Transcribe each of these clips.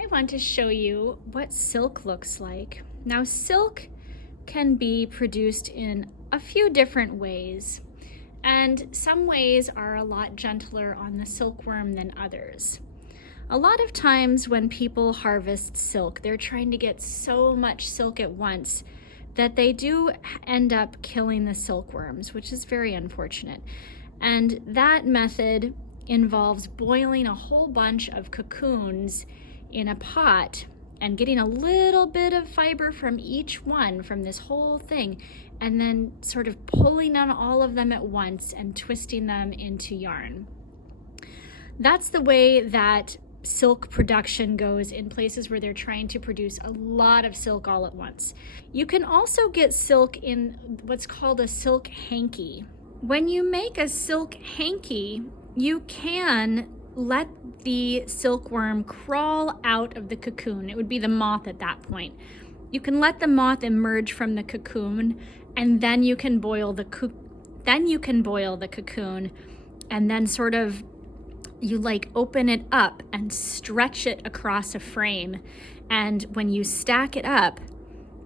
I want to show you what silk looks like. Now, silk can be produced in a few different ways, and some ways are a lot gentler on the silkworm than others. A lot of times when people harvest silk, they're trying to get so much silk at once that they do end up killing the silkworms, which is very unfortunate. And that method involves boiling a whole bunch of cocoons in a pot and getting a little bit of fiber from each one, from this whole thing, and then sort of pulling on all of them at once and twisting them into yarn. That's the way that silk production goes in places where they're trying to produce a lot of silk all at once. You can also get silk in what's called a silk hankie. When you make a silk hankie, you can let the silkworm crawl out of the cocoon. It would be the moth at that point. You can let the moth emerge from the cocoon, and then you can boil the cocoon, and then sort of you like open it up and stretch it across a frame. And when you stack it up,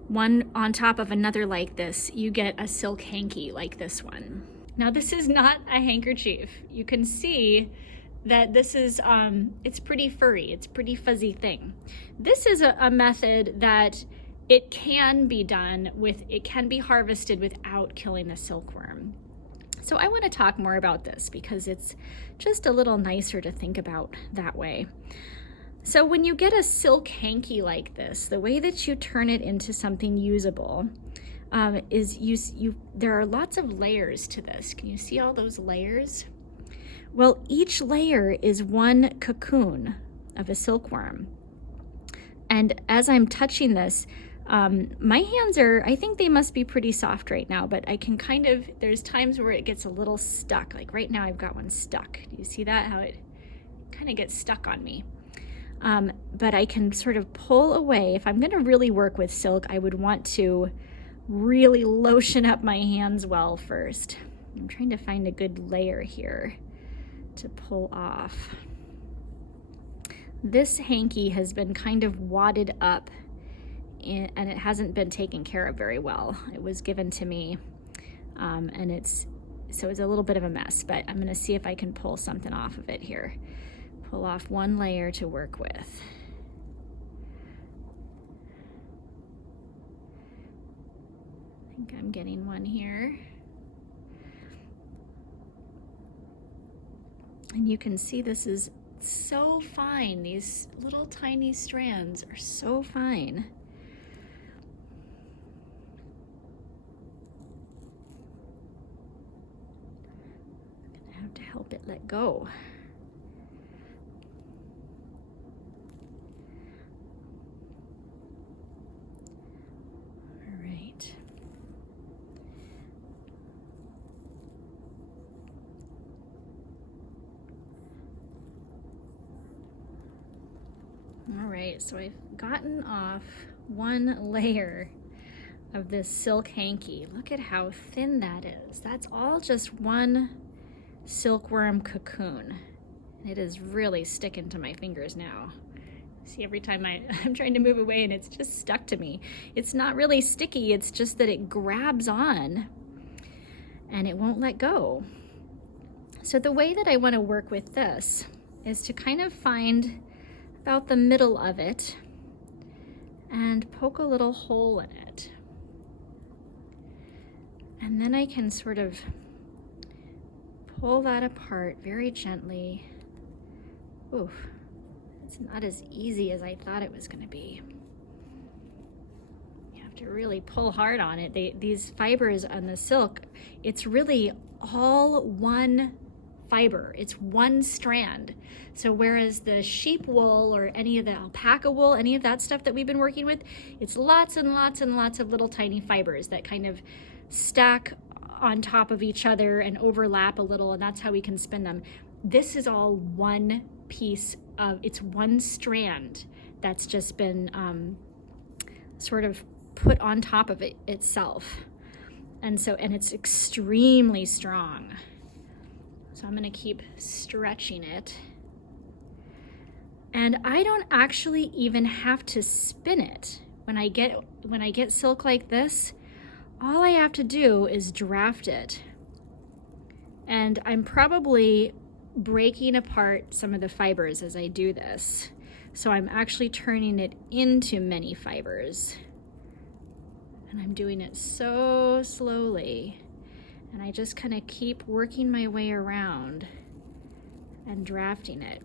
one on top of another like this, you get a silk hankie like this one. Now, this is not a handkerchief. You can see that this is, it's pretty furry, it's pretty fuzzy thing. This is a method that it can be done with, it can be harvested without killing the silkworm. So I want to talk more about this because it's just a little nicer to think about that way. So when you get a silk hankie like this, the way that you turn it into something usable is there are lots of layers to this. Can you see all those layers? Well, each layer is one cocoon of a silkworm. And as I'm touching this, my hands are, I think they must be pretty soft right now, but I can kind of, there's times where it gets a little stuck. Like right now I've got one stuck. Do you see that? How it kind of gets stuck on me. But I can sort of pull away. If I'm gonna really work with silk, I would want to really lotion up my hands well first. I'm trying to find a good layer here to pull off. This hankie has been kind of wadded up and it hasn't been taken care of very well. It was given to me and it's a little bit of a mess, but I'm gonna see if I can pull something off of it here. Pull off one layer to work with. I think I'm getting one here. And you can see this is so fine. These little tiny strands are so fine. I'm gonna have to help it let go. All right. All right, so I've gotten off one layer of this silk hankie. Look at how thin that is. That's all just one silkworm cocoon. It is really sticking to my fingers now. See, every time I'm trying to move away and it's just stuck to me. It's not really sticky, it's just that it grabs on and it won't let go. So the way that I want to work with this is to kind of find about the middle of it and poke a little hole in it. And then I can sort of pull that apart very gently. Oof, it's not as easy as I thought it was going to be. You have to really pull hard on it. These fibers on the silk, it's really all one fiber. It's one strand. So whereas the sheep wool or any of the alpaca wool, any of that stuff that we've been working with, it's lots and lots and lots of little tiny fibers that kind of stack on top of each other and overlap a little, and that's how we can spin them. This is all one piece of, it's one strand that's just been sort of put on top of it itself. And it's extremely strong. So I'm gonna keep stretching it. And I don't actually even have to spin it. When I get silk like this, all I have to do is draft it. And I'm probably breaking apart some of the fibers as I do this. So I'm actually turning it into many fibers. And I'm doing it so slowly. And I just kind of keep working my way around and drafting it.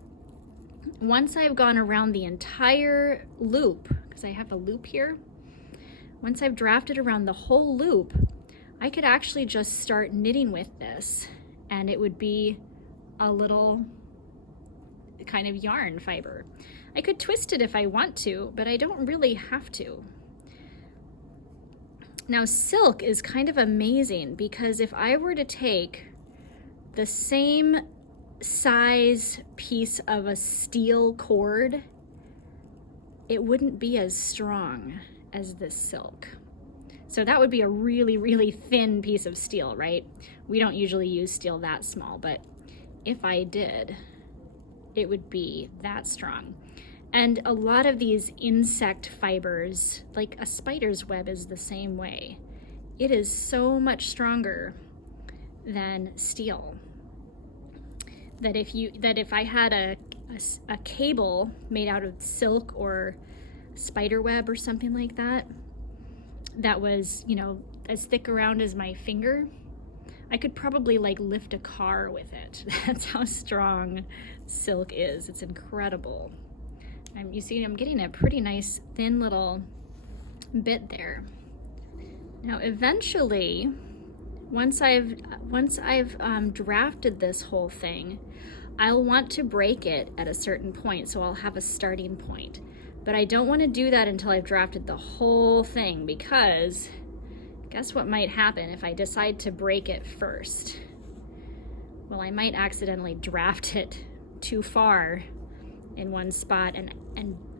Once I've gone around the entire loop, because I have a loop here, once I've drafted around the whole loop, I could actually just start knitting with this, and it would be a little kind of yarn fiber. I could twist it if I want to, but I don't really have to. Now, silk is kind of amazing because if I were to take the same size piece of a steel cord, it wouldn't be as strong as this silk. So that would be a really, really thin piece of steel, right? We don't usually use steel that small, but if I did, it would be that strong. And a lot of these insect fibers, like a spider's web, is the same way. It is so much stronger than steel. That if I had a cable made out of silk or spider web or something like that, that was, you know, as thick around as my finger, I could probably like lift a car with it. That's how strong silk is. It's incredible. You see, I'm getting a pretty nice thin little bit there. Now, eventually, once I've drafted this whole thing, I'll want to break it at a certain point, so I'll have a starting point. But I don't want to do that until I've drafted the whole thing, because guess what might happen if I decide to break it first? Well, I might accidentally draft it too far in one spot and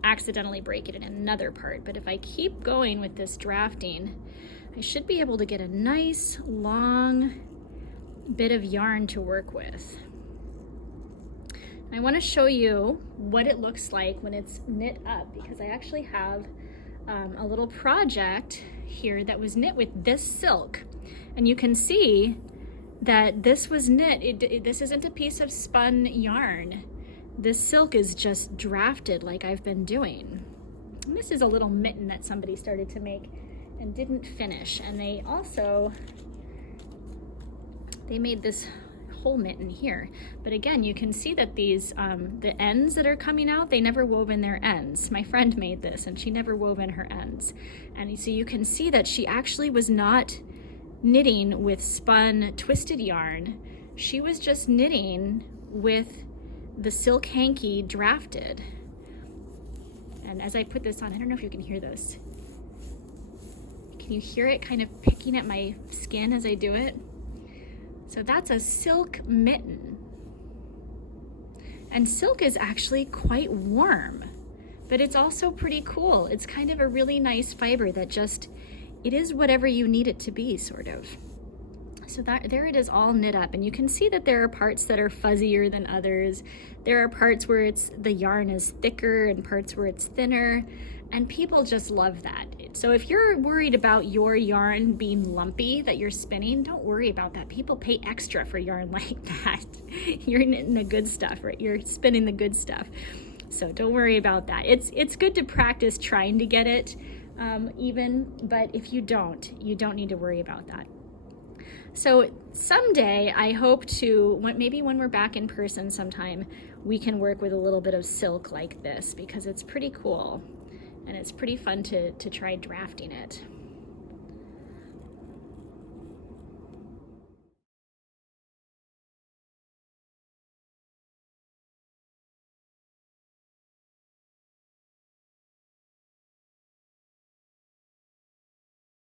accidentally break it in another part. But if I keep going with this drafting, I should be able to get a nice long bit of yarn to work with. I want to show you what it looks like when it's knit up, because I actually have a little project here that was knit with this silk, and you can see that this was knit. This isn't a piece of spun yarn. This silk is just drafted like I've been doing. And this is a little mitten that somebody started to make and didn't finish, and they made this whole mitten here. But again, you can see that these the ends that are coming out, they never wove in their ends. My friend made this and she never wove in her ends. And so you can see that she actually was not knitting with spun twisted yarn. She was just knitting with the Silk Hankie drafted. And as I put this on, I don't know if you can hear this. Can you hear it kind of picking at my skin as I do it? So that's a silk mitten. And silk is actually quite warm, but it's also pretty cool. It's kind of a really nice fiber that it is whatever you need it to be, sort of. So there it is, all knit up, and you can see that there are parts that are fuzzier than others. There are parts where the yarn is thicker and parts where it's thinner, and people just love that. So if you're worried about your yarn being lumpy that you're spinning, don't worry about that. People pay extra for yarn like that. You're knitting the good stuff, right? You're spinning the good stuff. So don't worry about that. It's good to practice trying to get it even, but if you don't need to worry about that. So someday I hope to, maybe when we're back in person sometime, we can work with a little bit of silk like this, because it's pretty cool and it's pretty fun to try drafting it.